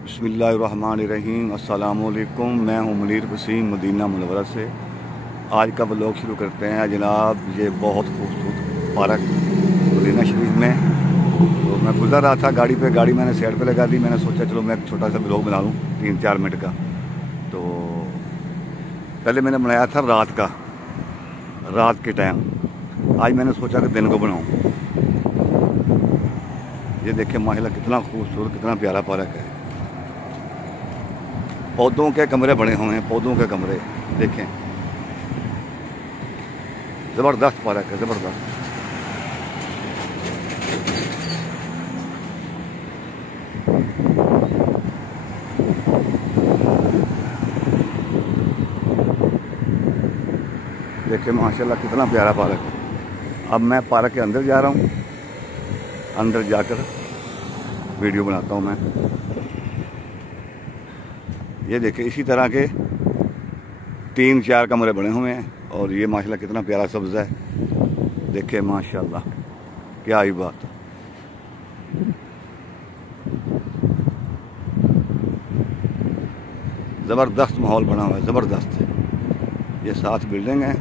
बिस्मिल्लाहिर्रहमानिर्रहीम। अस्सलामुअलैकुम। मैं हूं मुनीर वसीम मदीना मुनव्वरा से। आज का व्लॉग शुरू करते हैं जनाब। ये बहुत खूबसूरत पार्क मदीना शरीफ में। तो मैं गुजर रहा था गाड़ी पे, गाड़ी मैंने साइड पे लगा दी। मैंने सोचा चलो मैं एक छोटा सा व्लॉग बना लूँ 3-4 मिनट का। तो पहले मैंने बनाया था रात के टाइम। आज मैंने सोचा कि दिन को बनाऊँ। ये देखिए माशाल्लाह कितना खूबसूरत, कितना प्यारा पार्क है। पौधों के कमरे बने हुए हैं, पौधों के कमरे देखें। ज़बरदस्त पार्क है, ज़बरदस्त। देखिए माशाल्लाह कितना प्यारा पार्क है। अब मैं पार्क के अंदर जा रहा हूँ, अंदर जाकर वीडियो बनाता हूँ मैं। ये देखिए इसी तरह के 3-4 कमरे बने हुए हैं और ये माशाल्लाह कितना प्यारा सब्ज़ है। देखिए माशाल्लाह क्या ही बात है। ज़बरदस्त माहौल बना हुआ है, ज़बरदस्त। ये 7 बिल्डिंग हैं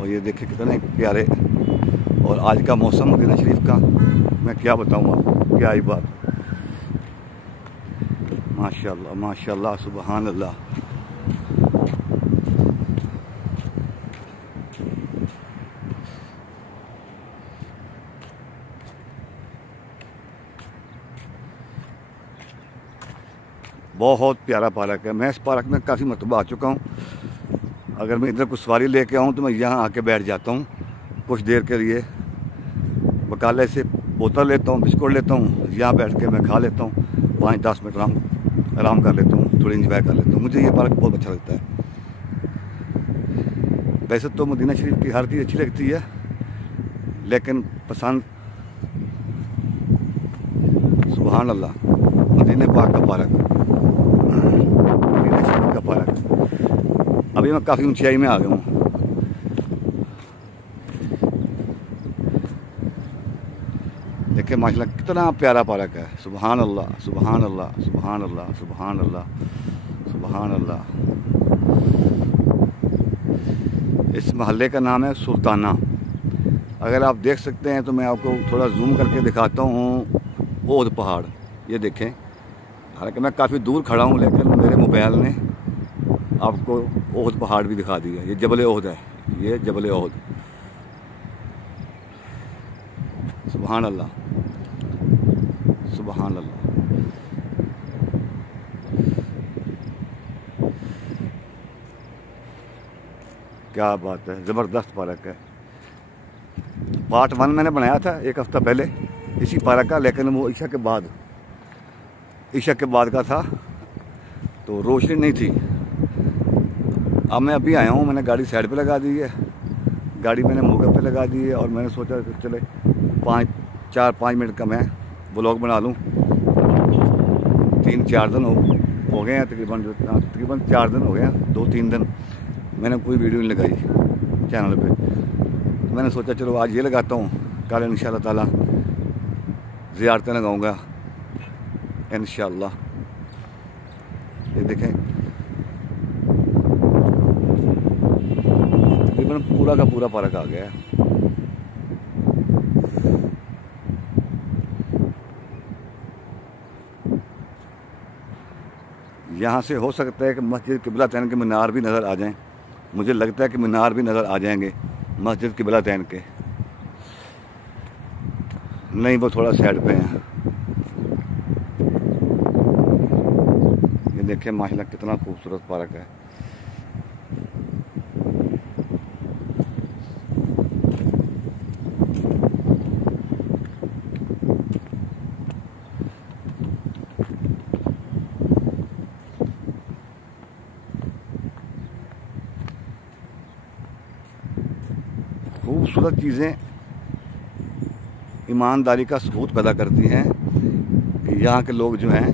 और ये देखिए कितने प्यारे। और आज का मौसम मदीना शरीफ का मैं क्या बताऊँ आपको, क्या ही बात। माशाल्लाह माशाल्लाह, सुबहान अल्लाह। बहुत प्यारा पार्क है। मैं इस पार्क में काफ़ी मरतबा आ चुका हूँ। अगर मैं इधर कुछ सवारी लेके आऊँ तो मैं यहाँ आके बैठ जाता हूँ कुछ देर के लिए। बकाले से बोतल लेता हूँ, बिस्कुट लेता हूँ, यहाँ बैठ के मैं खा लेता हूँ। 5-10 मिनट आराम कर लेता हूँ, थोड़ी इंजॉय कर लेता हूँ। मुझे ये पार्क बहुत अच्छा लगता है। वैसे तो मदीना शरीफ की हर चीज़ अच्छी लगती है, लेकिन पसंद सुभान अल्लाह मदीना पाक का पार्क, मदीना शरीफ का पार्क। अभी मैं काफ़ी ऊंचाई में आ गया हूँ। देखिए माशाल्लाह कितना प्यारा पार्क है। सुभान अल्लाह सुभान अल्लाह सुभान अल्लाह सुभान अल्लाह सुभान अल्लाह। इस महल्ले का नाम है सुल्ताना। अगर आप देख सकते हैं तो मैं आपको थोड़ा जूम करके दिखाता हूँ। ओहद पहाड़ ये देखें। हालांकि मैं काफ़ी दूर खड़ा हूँ, लेकिन मेरे मोबाइल ने आपको ओहद पहाड़ भी दिखा दिया। ये जबल ओहद है, ये जबल ओहद। सुभान अल्लाह सुभान अल्लाह। क्या बात है, ज़बरदस्त पार्क है। पार्ट 1 मैंने बनाया था 1 हफ़्ता पहले इसी पार्क का, लेकिन वो ईशा के बाद का था तो रोशनी नहीं थी। अब मैं अभी आया हूँ, मैंने गाड़ी साइड पे लगा दी है। गाड़ी मैंने मोगे पे लगा दी है और मैंने सोचा चले 4-5 मिनट का मैं व्लॉग बना लूँ। 3-4 दिन हो गए हैं तकरीबन 4 दिन हो गए हैं। 2-3 दिन मैंने कोई वीडियो नहीं लगाई चैनल पे। तो मैंने सोचा चलो आज ये लगाता हूँ, कल इंशाअल्लाह ताला ज़ियारतें लगाऊँगा इंशाअल्लाह। ये देखें तकरीबन पूरा का पूरा पार्क आ गया है। यहाँ से हो सकता है कि मस्जिद क़िबलातैन के मीनार भी नज़र आ जाएं। मुझे लगता है कि मीनार भी नज़र आ जाएंगे मस्जिद क़िबलातैन के। नहीं, वो थोड़ा साइड पे हैं। ये देखिए माशाल्लाह कितना खूबसूरत पार्क है। खूबसूरत चीज़ें ईमानदारी का सबूत पैदा करती हैं कि यहाँ के लोग जो हैं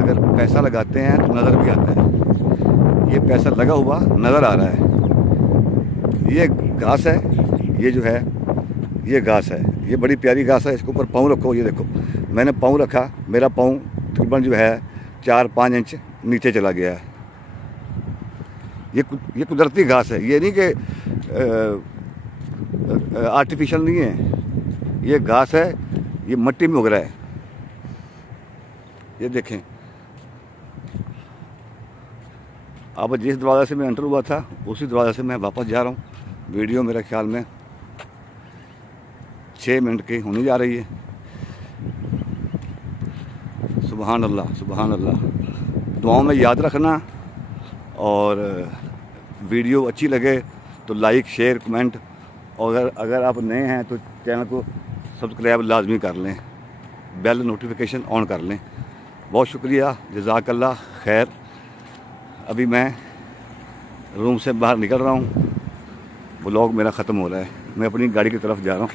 अगर पैसा लगाते हैं तो नज़र भी आता है। ये पैसा लगा हुआ नज़र आ रहा है। ये घास है, ये जो है ये घास है, ये बड़ी प्यारी घास है। इसके ऊपर पाँव रखो, ये देखो मैंने पाँव रखा, मेरा पाँव तकरीबन जो है 4-5 इंच नीचे चला गया है। ये कुदरती घास है, ये नहीं कि आर्टिफिशियल नहीं है, ये घास है, ये मिट्टी में उग रहा है। ये देखें, अब जिस दरवाज़ा से मैं एंटर हुआ था उसी दरवाज़ा से मैं वापस जा रहा हूँ। वीडियो मेरे ख्याल में 6 मिनट की होने जा रही है। सुभान अल्लाह, सुभान अल्लाह। दुआओं में याद रखना, और वीडियो अच्छी लगे तो लाइक, शेयर, कमेंट, और अगर आप नए हैं तो चैनल को सब्सक्राइब लाजमी कर लें, बेल नोटिफिकेशन ऑन कर लें। बहुत शुक्रिया, जज़ाकल्लाह खैर। अभी मैं रूम से बाहर निकल रहा हूँ, व्लॉग मेरा ख़त्म हो रहा है, मैं अपनी गाड़ी की तरफ जा रहा हूँ।